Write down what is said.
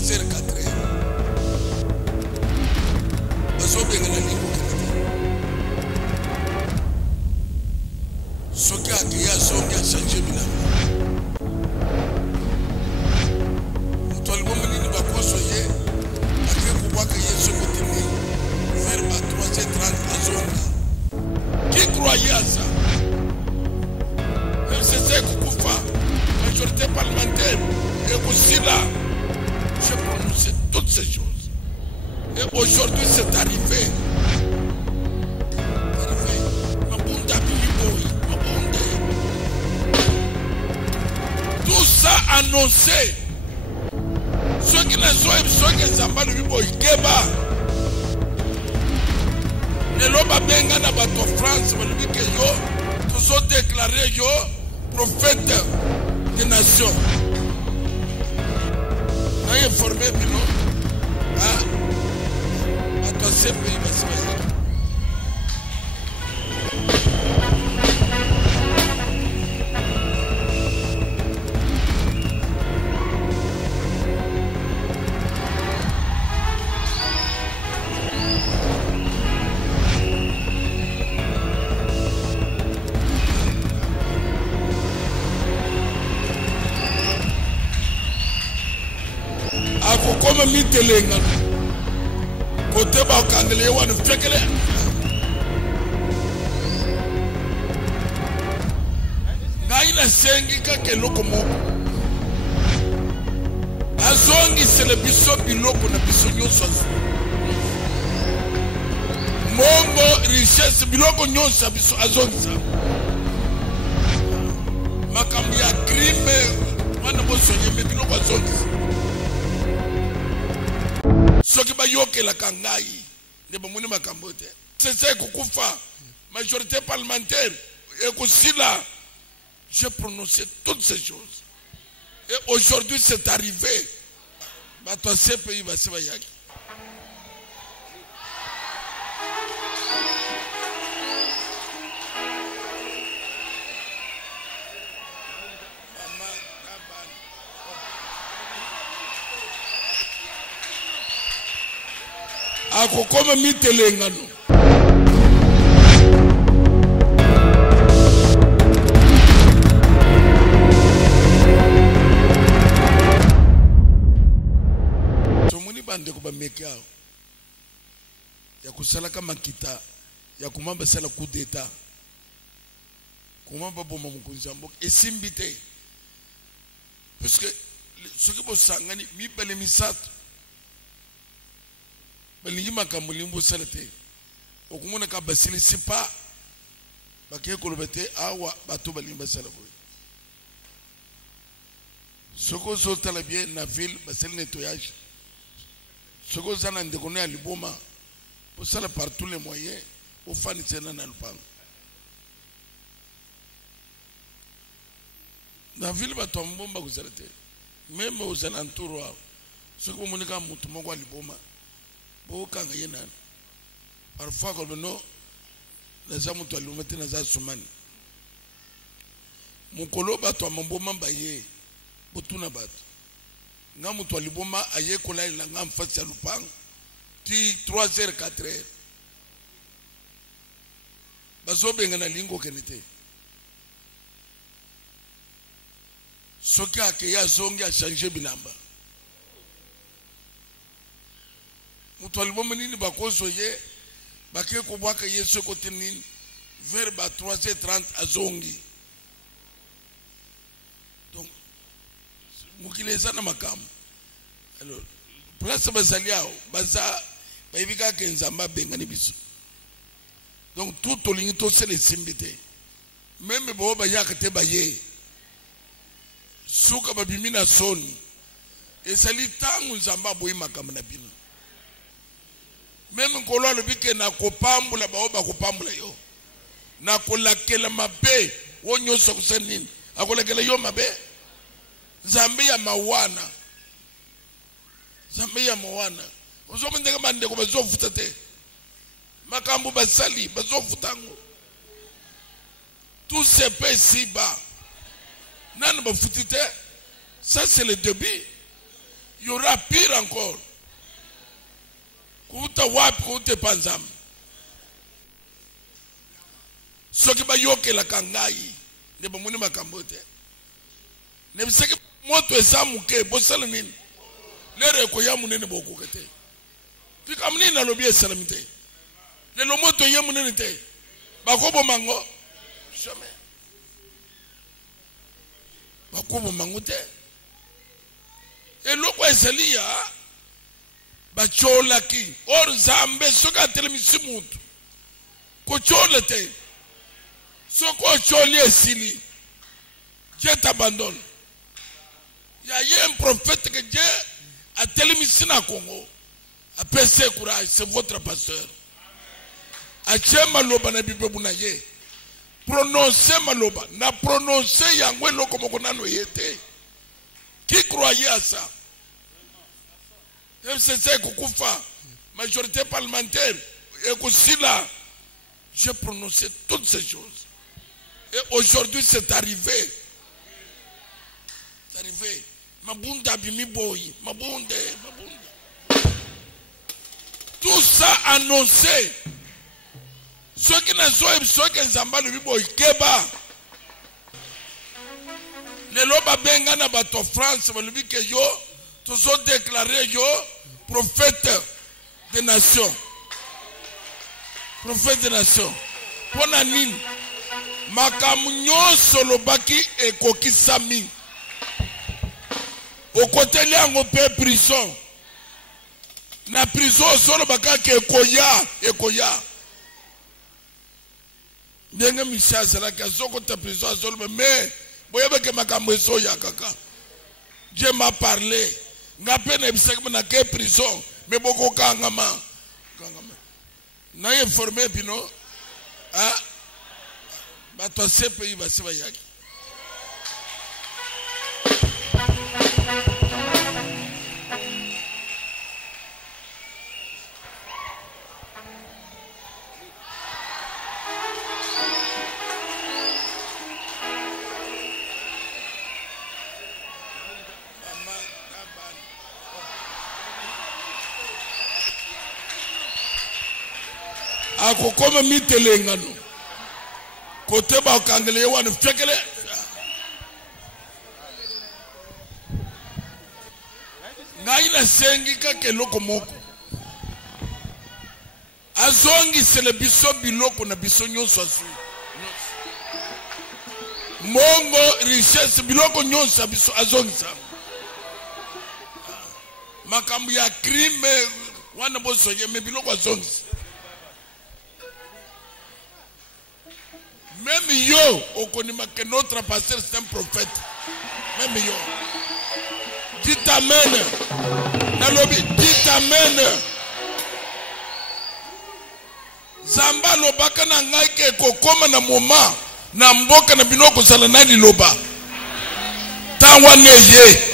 3h, 4h. Bazobenga na lingo kenete. Soki akeya zongi a changé bilamba. Mutu aliboma nini bakoso ye, ake kubwaka ye sokotini, vers 3h30 azonga. Qui croyait à ça? FCC Koufa, majorité parlementaire, et aussi là, j'ai prononcé toutes ces choses. Et aujourd'hui, c'est arrivé. Tout ça annoncé. Ceux qui ne sont pas les Zamba de Bibo, Ikeba. Les Loba Benga na bato France, ils ont déclaré yo prophète des nations. Vous avez informé, non? À toi, c'est pays, comme mitelenga côté ba kangele wana fekele ngaina sengi ka keloko moko azongi sele biso biloko na biso nyonso mongo richesse biloko nyonso biso azongi makambi ya crime wana bosonye me biloko azongi. Soki ba yoke la kangai ne ba muni makambo te. C'est Koufa, majorité parlementaire et aussi là j'ai prononcé toutes ces choses. Et aujourd'hui c'est arrivé. Ba to ce pays ba se ba yaki. Ako koma mitelengano. Tomuni bande ko ba mekao. Ya kusala kama kita, ya kumamba sala coup d'état. Kumamba boma mukunzambo esimbite. Parce que ce que vous sangani mi bele misato. Balingi makamulimbo salate okumona ka basili sipa baké kolobete awa bato balimba salabo soko zotala bien na ville basili nettoyage soko zana ndekone aliboma pour ça par tous les moyens au fani tena na lupango na ville bato mbomba kusalate même aux alentours soko monika mutu moko aliboma. Parfois, quand nous les hommes ont allumé dans soumani. Mon coloba to mamboma baye, botuna bat. Ngamu to liboma aye kola la ngam face lupang. Ti 3h 4h. Bazobe ngana lingo kenete. Soki akeya zongi a changé bilamba. Mutu aliboma nini bakoso ye baké kubwaka ye sokote nini vers 3h30 azongi. Donc mukileza na makamu. Alors place bazaliao baza baibika kenzamba bengani biso. Donc tout olingi to se les simbité. Même bo ba yakate baye. Suka babimina soni. Esali tangu nzamba boyi makamu na bino. Même kolo le bike na kopambula baoba kopambula yo na kolakela mabe wonyo sokusenini akolakela yo mabe zambi ya mawana uzomendeka mande ko bazofuta te makambu basali bazofutango tout se paie si bas nan bafutite ça c'est le début Il y aura pire encore. Kuta wapi kute panzam. Soki ba yoke la kangai. Ne ba muni makambote. Ne biseki moto esamuke bosala nini. Lere ko ya munene boku kete. Fika munene na lobi esalamite. Le lo moto ya munene te. Bakobo mango. Jamais. Bakobo mango te. Et loko esalia bachola ki or zambe soka telemisi mutu. Ko chola te. Soko choli esili. Dieu t'abandonne. Il y a un prophète que Dieu a télémisé na Congo. A PC courage, c'est votre pasteur. A maloba na bible bunaye. Prononcez maloba. Na prononcer yangwe loko mokonano yete. Qui croyait à ça? FCC kukufa. Majorité parlementaire. Et là, j'ai prononcé toutes ces choses. Et aujourd'hui c'est arrivé. C'est arrivé. Mabunda bimi boy. Mabunda. Tout ça annoncé. Ceux qui ne sont ceux qui ne sont pas le boy keba. Les loba benga na bato France, le que yo, tous ont déclaré yo prophète des nations. Prophète des nations. Pour Anine, Makamunyo Solobaki et Kokisami. Au côté de l'ango prison. Na prison Solobaka qui est Koya. Bien que Michel Zala qui a son côté prison Solobaka, mais boye que Makamueso ya kaka. Dieu m'a parlé. N'a peine na ke prison, mais beaucoup kangama. Na informé pino. Ah. Bato se pays va se vayaki. Ako kome mitelengano. Kote ba okangele wana fekele. Ngaina sengi ka keloko moko. Azongi sele biso biloko na biso nyonso asu. Mongo richesse biloko nyonso biso azongi sa. Makambu ya crime wana boso ye me biloko azongi. Même yo, on connaît que notre pasteur c'est un prophète. Même yo. Dites amen. Nalobi, dites amen. Zamba lobaka na ngai ke kokoma na moma na mboka na binoko sala na liloba. Tangwa neye.